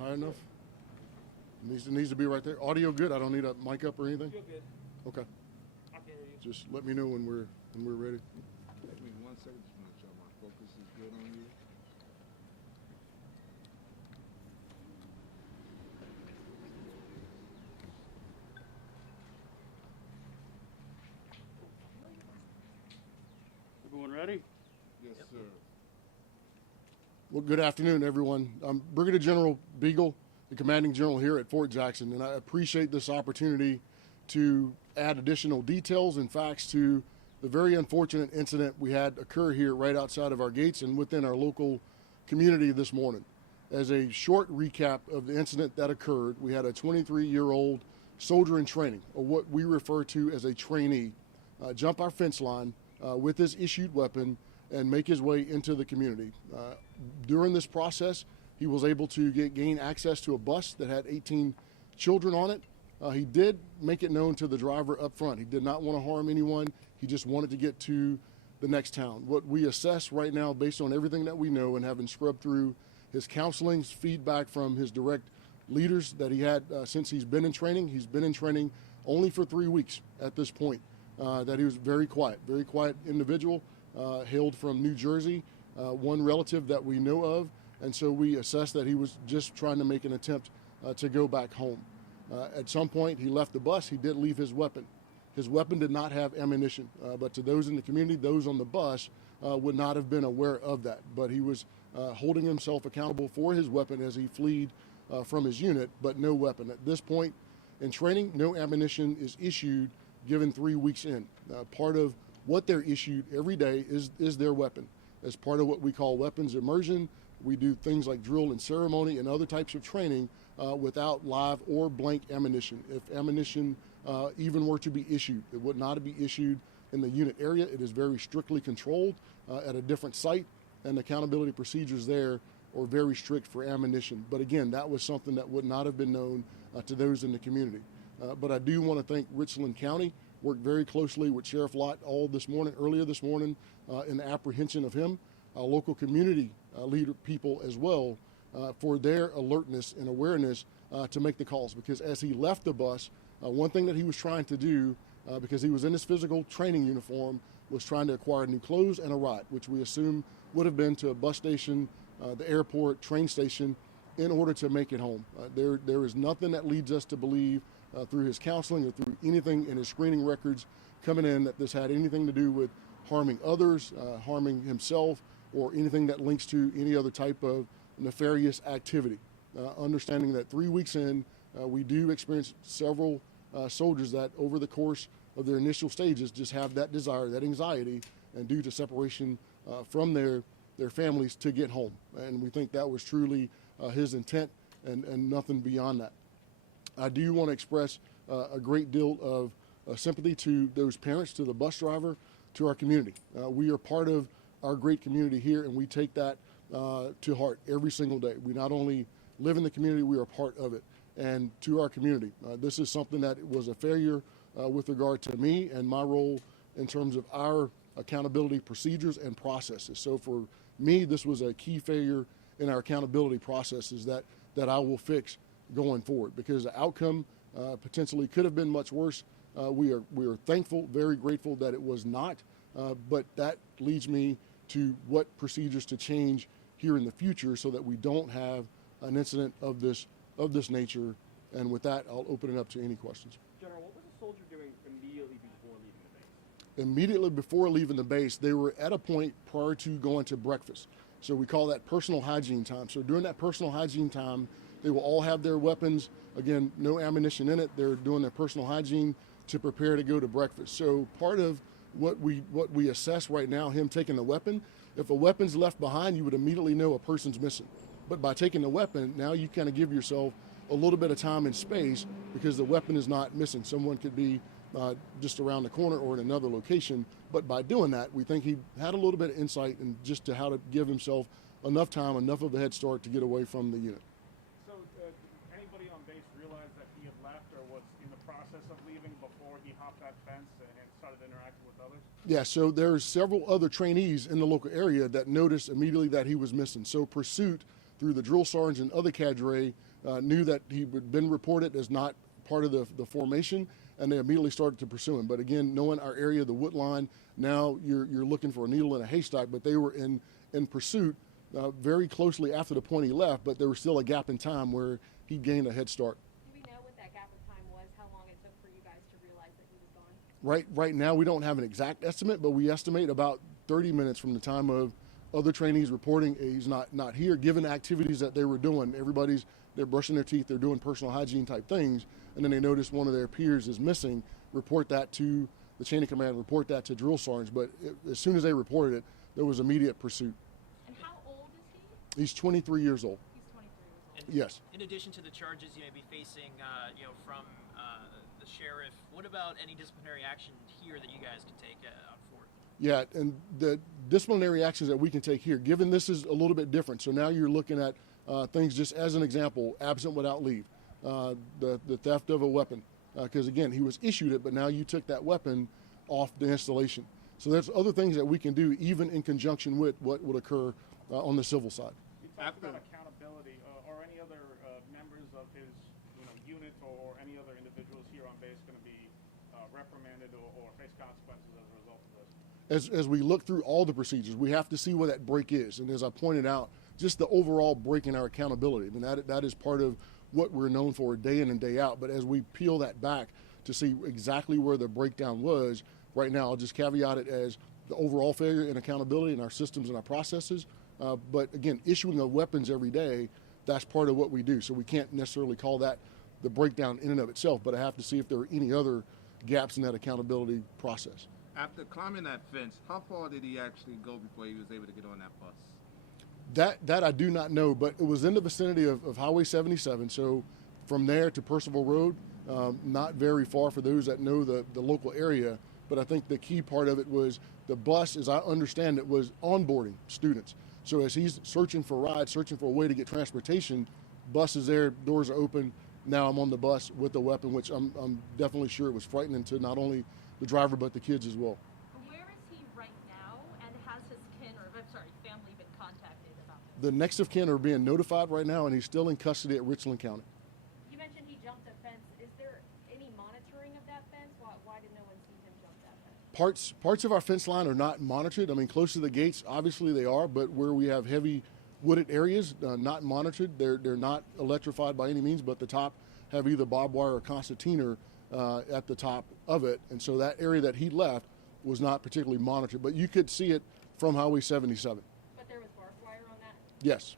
High enough? Needs to be right there. Audio good? I don't need a mic up or anything? You're good. Okay. I can hear you. Just let me know when we're ready. Give me 1 second. Just make sure my focus is good on you. Everyone ready? Yes, sir. Well, good afternoon, everyone. I'm Brigadier General Beagle, the commanding general here at Fort Jackson, and I appreciate this opportunity to add additional details and facts to the very unfortunate incident we had occur here right outside of our gates and within our local community this morning. As a short recap of the incident that occurred, we had a 23-year-old soldier in training, or what we refer to as a trainee, jump our fence line with his issued weapon and make his way into the community. During this process, he was able to gain access to a bus that had 18 children on it. He did make it known to the driver up front. He did not want to harm anyone. He just wanted to get to the next town. What we assess right now, based on everything that we know and having scrubbed through his counseling, feedback from his direct leaders that he had since he's been in training only for 3 weeks at this point, that he was very quiet individual, hailed from New Jersey, one relative that we know of, and so we assess that he was just trying to make an attempt to go back home. At some point, he left the bus. He did leave his weapon. His weapon did not have ammunition, but to those in the community, those on the bus would not have been aware of that. But he was holding himself accountable for his weapon as he fled from his unit, but no weapon. At this point in training, no ammunition is issued given 3 weeks in. Part of what they're issued every day is their weapon. As part of what we call weapons immersion, we do things like drill and ceremony and other types of training without live or blank ammunition. If ammunition even were to be issued, it would not be issued in the unit area. It is very strictly controlled at a different site, and accountability procedures there are very strict for ammunition. But again, that was something that would not have been known to those in the community. But I do want to thank Richland County, worked very closely with Sheriff Lott earlier this morning in the apprehension of him, local community leader people as well, for their alertness and awareness to make the calls. Because as he left the bus, one thing that he was trying to do, because he was in his physical training uniform, was trying to acquire new clothes and a ride, which we assume would have been to a bus station, the airport, train station, in order to make it home. There is nothing that leads us to believe through his counseling or through anything in his screening records coming in that this had anything to do with harming others, harming himself, or anything that links to any other type of nefarious activity. Understanding that 3 weeks in, we do experience several soldiers that over the course of their initial stages just have that desire, that anxiety, and due to separation from their families to get home. And we think that was truly his intent and nothing beyond that. I do want to express a great deal of sympathy to those parents, to the bus driver, to our community. We are part of our great community here, and we take that to heart every single day. We not only live in the community, we are part of it. And to our community, this is something that was a failure with regard to me and my role in terms of our accountability procedures and processes. So for me, this was a key failure in our accountability processes that I will fix going forward, because the outcome potentially could have been much worse. We are thankful, very grateful that it was not, but that leads me to what procedures to change here in the future so that we don't have an incident of this nature. And with that, I'll open it up to any questions. General, what was the soldier doing immediately before leaving the base? Immediately before leaving the base, they were at a point prior to going to breakfast. So we call that personal hygiene time. So during that personal hygiene time, they will all have their weapons. Again, no ammunition in it. They're doing their personal hygiene to prepare to go to breakfast. So part of what we assess right now, him taking the weapon, if a weapon's left behind, you would immediately know a person's missing. But by taking the weapon, now you kind of give yourself a little bit of time and space because the weapon is not missing. Someone could be just around the corner or in another location. But by doing that, we think he had a little bit of insight and just to how to give himself enough time, enough of a head start to get away from the unit. So did anybody on base realize that he had left or was in the process of leaving before he hopped that fence and started interacting with others? Yeah, so there's several other trainees in the local area that noticed immediately that he was missing. So pursuit through the drill sergeants and other cadre, knew that he had been reported as not part of the formation, and they immediately started to pursue him. But again, knowing our area, the wood line, now you're looking for a needle in a haystack, but they were in pursuit very closely after the point he left, but there was still a gap in time where he gained a head start. Do we know what that gap of time was, how long it took for you guys to realize that he was gone? Right now, we don't have an exact estimate, but we estimate about 30 minutes from the time of other trainees reporting he's not here, given the activities that they were doing. They're brushing their teeth, they're doing personal hygiene type things, and then they notice one of their peers is missing, report that to the chain of command, report that to drill sergeants. But as soon as they reported it, there was immediate pursuit. And how old is he? He's 23 years old. He's 23 years old. And Yes. In addition to the charges you may be facing, from the sheriff, what about any disciplinary action here that you guys can take on Fort? Yeah, and the disciplinary actions that we can take here, given this is a little bit different. So now you're looking at things, just as an example, absent without leave, the theft of a weapon, because again, he was issued it, but now you took that weapon off the installation. So there's other things that we can do, even in conjunction with what would occur on the civil side. You talked about accountability. Are any other members of his unit or any other individuals here on base going to be reprimanded or face consequences as a result of this? As we look through all the procedures, we have to see where that break is. And as I pointed out, just the overall break in our accountability. I mean, that is part of what we're known for day in and day out. But as we peel that back to see exactly where the breakdown was, right now I'll just caveat it as the overall failure in accountability in our systems and our processes. But again, issuing of weapons every day, that's part of what we do. So we can't necessarily call that the breakdown in and of itself, but I have to see if there are any other gaps in that accountability process. After climbing that fence, how far did he actually go before he was able to get on that bus? That I do not know, but it was in the vicinity of Highway 77. So from there to Percival Road, not very far for those that know the local area. But I think the key part of it was the bus, as I understand it, was onboarding students. So as he's searching for rides, searching for a way to get transportation, bus is there, doors are open. Now I'm on the bus with the weapon, which I'm definitely sure it was frightening to not only the driver but the kids as well. Where is he right now, and has his family been contacted about this? The next of kin are being notified right now, and he's still in custody at Richland County. You mentioned he jumped a fence. Is there any monitoring of that fence? Why did no one see him jump that fence? Parts of our fence line are not monitored. I mean, close to the gates, obviously they are, but where we have heavy wooded areas, not monitored. They're not electrified by any means, but the top have either barbed wire or concertina at the top of it. And so that area that he left was not particularly monitored, but you could see it from Highway 77. But there was barbed wire on that? Yes.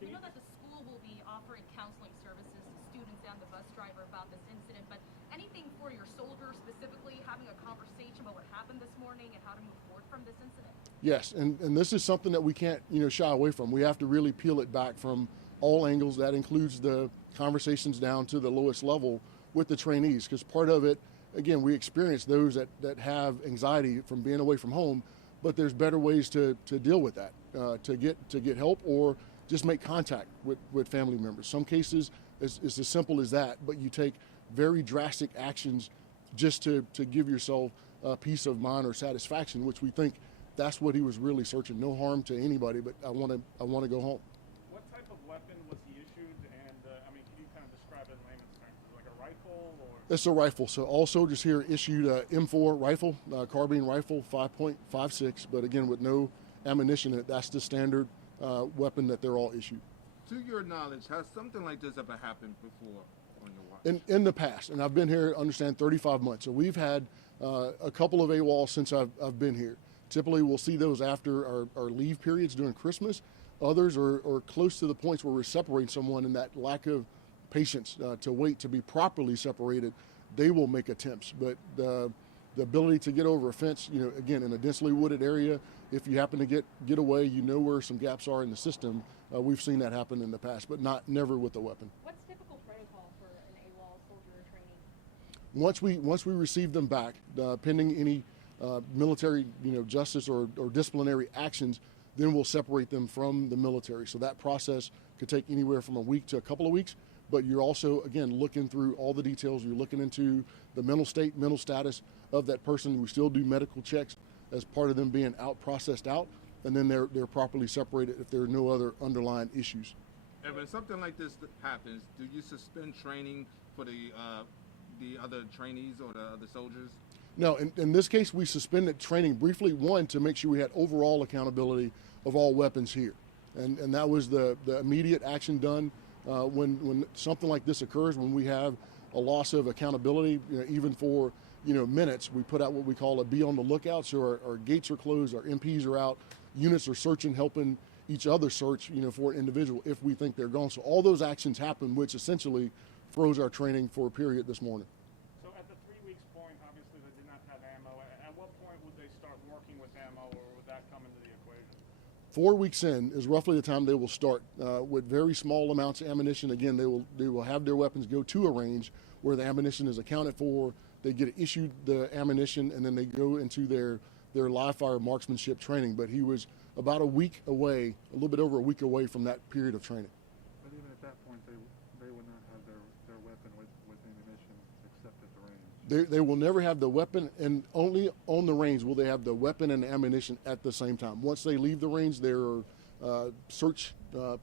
We know that the school will be offering counseling services to students and the bus driver about this incident, but anything for your soldiers specifically, having a conversation about what happened this morning and how to move forward from this incident? Yes, and this is something that we can't shy away from. We have to really peel it back from all angles. That includes the conversations down to the lowest level with the trainees, because part of it, again, we experience those that have anxiety from being away from home, but there's better ways to deal with that, to get help or just make contact with family members. Some cases it's as simple as that, but you take very drastic actions just to give yourself peace of mind or satisfaction, which we think that's what he was really searching. No harm to anybody, but I want to go home. What type of weapon was he issued? And can you kind of describe it in layman's terms? Like a rifle or? It's a rifle. So all soldiers here issued a M4 rifle, carbine rifle, 5.56, but again with no ammunition in it. That's the standard weapon that they're all issued. To your knowledge, has something like this ever happened before on your watch? In the past, and I've been here, understand, 35 months. So we've had a couple of AWOLs since I've been here. Typically, we'll see those after our leave periods during Christmas. Others are close to the points where we're separating someone, and that lack of patience to wait to be properly separated, they will make attempts. But the ability to get over a fence, again, in a densely wooded area, if you happen to get away, where some gaps are in the system. We've seen that happen in the past, but never with a weapon. What's typical protocol for an AWOL soldier or trainee? Once we receive them back, pending any military, justice or disciplinary actions, then we'll separate them from the military. So that process could take anywhere from a week to a couple of weeks. But you're also, again, looking through all the details. You're looking into the mental state, mental status of that person. We still do medical checks as part of them being processed out. and then they're properly separated if there are no other underlying issues. And when something like this happens, do you suspend training for the other trainees or the other soldiers? No, in this case, we suspended training briefly, one, to make sure we had overall accountability of all weapons here. And that was the immediate action done when something like this occurs, when we have a loss of accountability, even for minutes. We put out what we call a be on the lookout. So our gates are closed, our MPs are out, units are searching, helping each other search, for an individual if we think they're gone. So all those actions happen, which essentially froze our training for a period this morning. So at the 3 weeks point, obviously they did not have ammo. At what point would they start working with ammo, or would that come into the equation? 4 weeks in is roughly the time they will start with very small amounts of ammunition. Again, they will have their weapons go to a range where the ammunition is accounted for. They get issued the ammunition, and then they go into their live fire marksmanship training. But he was about a week away, a little bit over a week away from that period of training. But even at that point, they would not have their weapon with ammunition except at the range. They will never have the weapon, and only on the range will they have the weapon and the ammunition at the same time. Once they leave the range, there are search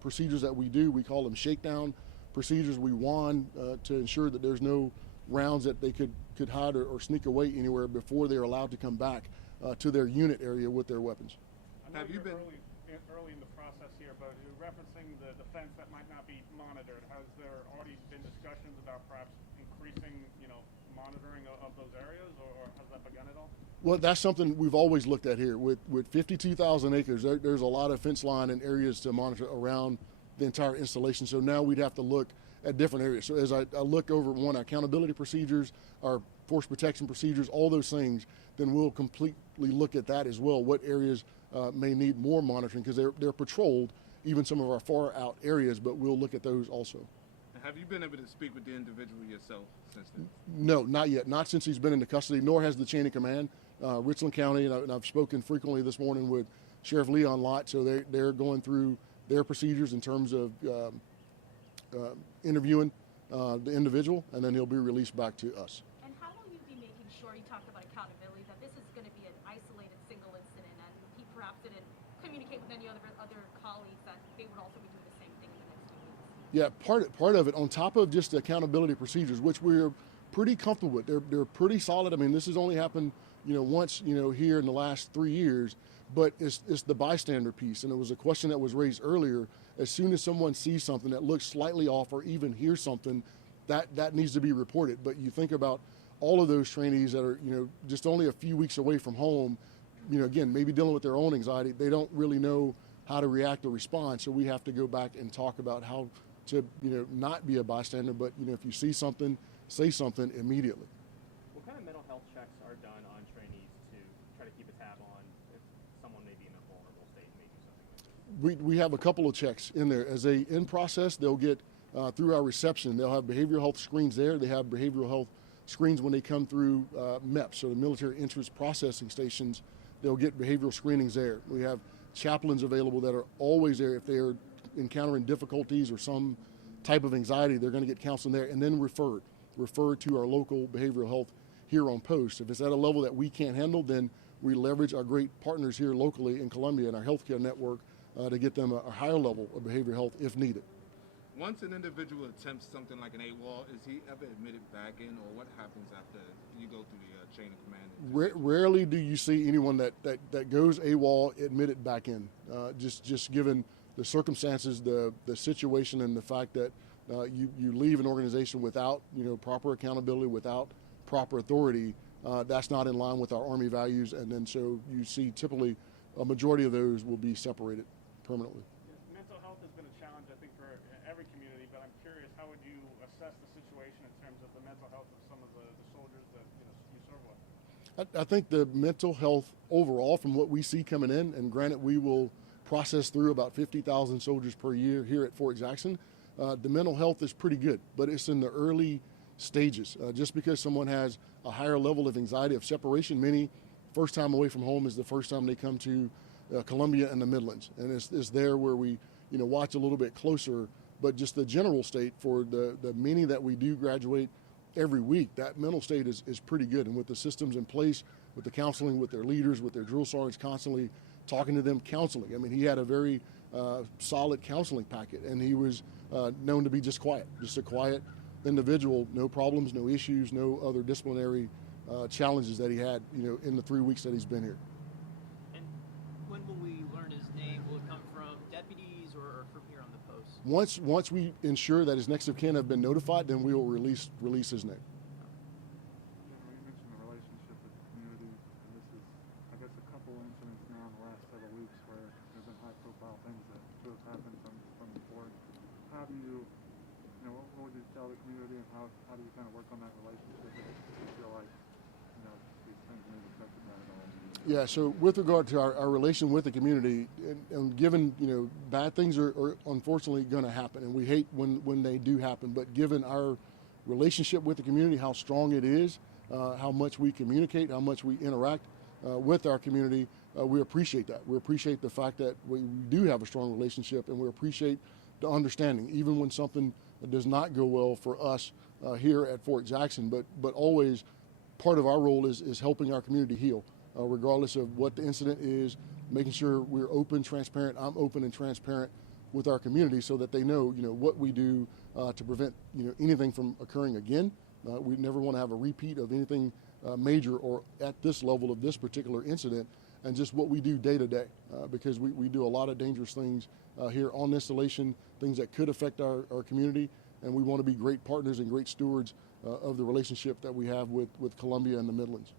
procedures that we do. We call them shakedown procedures. We wand to ensure that there's no rounds that they could hide or sneak away anywhere before they're allowed to come back to their unit area with their weapons. I know Have you you're been- early in the process here, but you're referencing the fence that might not be monitored. Has there already been discussions about perhaps increasing, monitoring of those areas, or has that begun at all? Well, that's something we've always looked at here. With 52,000 acres, there's a lot of fence line and areas to monitor around the entire installation. So now we'd have to look at different areas. So as I look over our accountability procedures, our force protection procedures, all those things, then we'll completely look at that as well. What areas may need more monitoring, because they're patrolled, even some of our far out areas, but we'll look at those also. Have you been able to speak with the individual yourself since then? No, not yet. Not since he's been into custody, nor has the chain of command. Richland County, and I've spoken frequently this morning with Sheriff Leon Lott, so they're going through their procedures in terms of interviewing the individual, and then he'll be released back to us. And how will you be making sure, you talked about accountability, that this is going to be an isolated single incident, and he perhaps didn't communicate with any other colleagues that they would also be doing the same thing in the next 2 weeks? Yeah, part of it, on top of just the accountability procedures, which we're pretty comfortable with. They're pretty solid. I mean, this has only happened, once, here in the last 3 years, but it's the bystander piece. And it was a question that was raised earlier. As soon as someone sees something that looks slightly off or even hears something, that needs to be reported. But you think about all of those trainees that are, just only a few weeks away from home, again, maybe dealing with their own anxiety. They don't really know how to react or respond. So we have to go back and talk about how to, not be a bystander, but, if you see something, say something immediately. What kind of mental health checks are done on trainees to try to keep a tab on if someone may be in a vulnerable state and may do something like this? We have a couple of checks in there. As they in process, they'll get through our reception. They'll have behavioral health screens there. They have behavioral health screens when they come through MEPS, so the military entrance processing stations. They'll get behavioral screenings there. We have chaplains available that are always there. If they are encountering difficulties or some type of anxiety, they're going to get counseling there, and then referred to our local behavioral health here on post. If it's at a level that we can't handle, then we leverage our great partners here locally in Columbia and our healthcare network to get them a higher level of behavioral health if needed. Once an individual attempts something like an AWOL, is he ever admitted back in, or what happens after you go through the chain of command? Rarely do you see anyone that goes AWOL admitted back in. Just given the circumstances, the situation, and the fact that you leave an organization without proper accountability, without proper authority. That's not in line with our Army values, and then so you see typically a majority of those will be separated permanently. Mental health has been a challenge, I think, for every community, but I'm curious, how would you assess the situation in terms of the mental health of some of the soldiers that you serve with? I think the mental health overall, from what we see coming in, and granted we will process through about 50,000 soldiers per year here at Fort Jackson, the mental health is pretty good, but it's in the early stages. Just because someone has a higher level of anxiety of separation, many first time away from home is the first time they come to Columbia and the Midlands, and it's there where we watch a little bit closer. But just the general state for the many that we do graduate every week, that mental state is pretty good. And with the systems in place, with the counseling, with their leaders, with their drill sergeants constantly talking to them, counseling. I mean, he had a very solid counseling packet, and he was known to be just a quiet individual, no problems, no issues, no other disciplinary challenges that he had, in the 3 weeks that he's been here. And when will we learn his name? Will it come from deputies or from here on the post? Once we ensure that his next of kin have been notified, then we will release his name. General, you mentioned the relationship with the community, and this is, I guess, a couple incidents now in the last several weeks where there's been high-profile things that should have happened from before. How do you, what would you tell the community, and how do you kind of work on that relationship if you feel like, these things may be affected by it all? Yeah, so with regard to our relation with the community, and given, bad things are unfortunately going to happen, and we hate when they do happen, but given our relationship with the community, how strong it is, how much we communicate, how much we interact with our community, we appreciate that. We appreciate the fact that we do have a strong relationship, and we appreciate the understanding, even when something does not go well for us here at Fort Jackson, but always part of our role is helping our community heal. Regardless of what the incident is, making sure we're open, transparent. I'm open and transparent with our community so that they know, what we do to prevent, anything from occurring again. We never want to have a repeat of anything major or at this level of this particular incident, and just what we do day to day, because we do a lot of dangerous things here on installation, things that could affect our community, and we want to be great partners and great stewards of the relationship that we have with Columbia and the Midlands.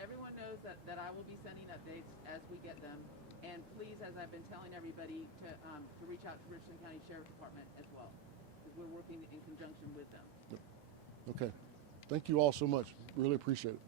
Everyone knows that I will be sending updates as we get them, and please, as I've been telling everybody, to reach out to Richland County Sheriff Department as well, because we're working in conjunction with them. Okay. Thank you all so much. Really appreciate it.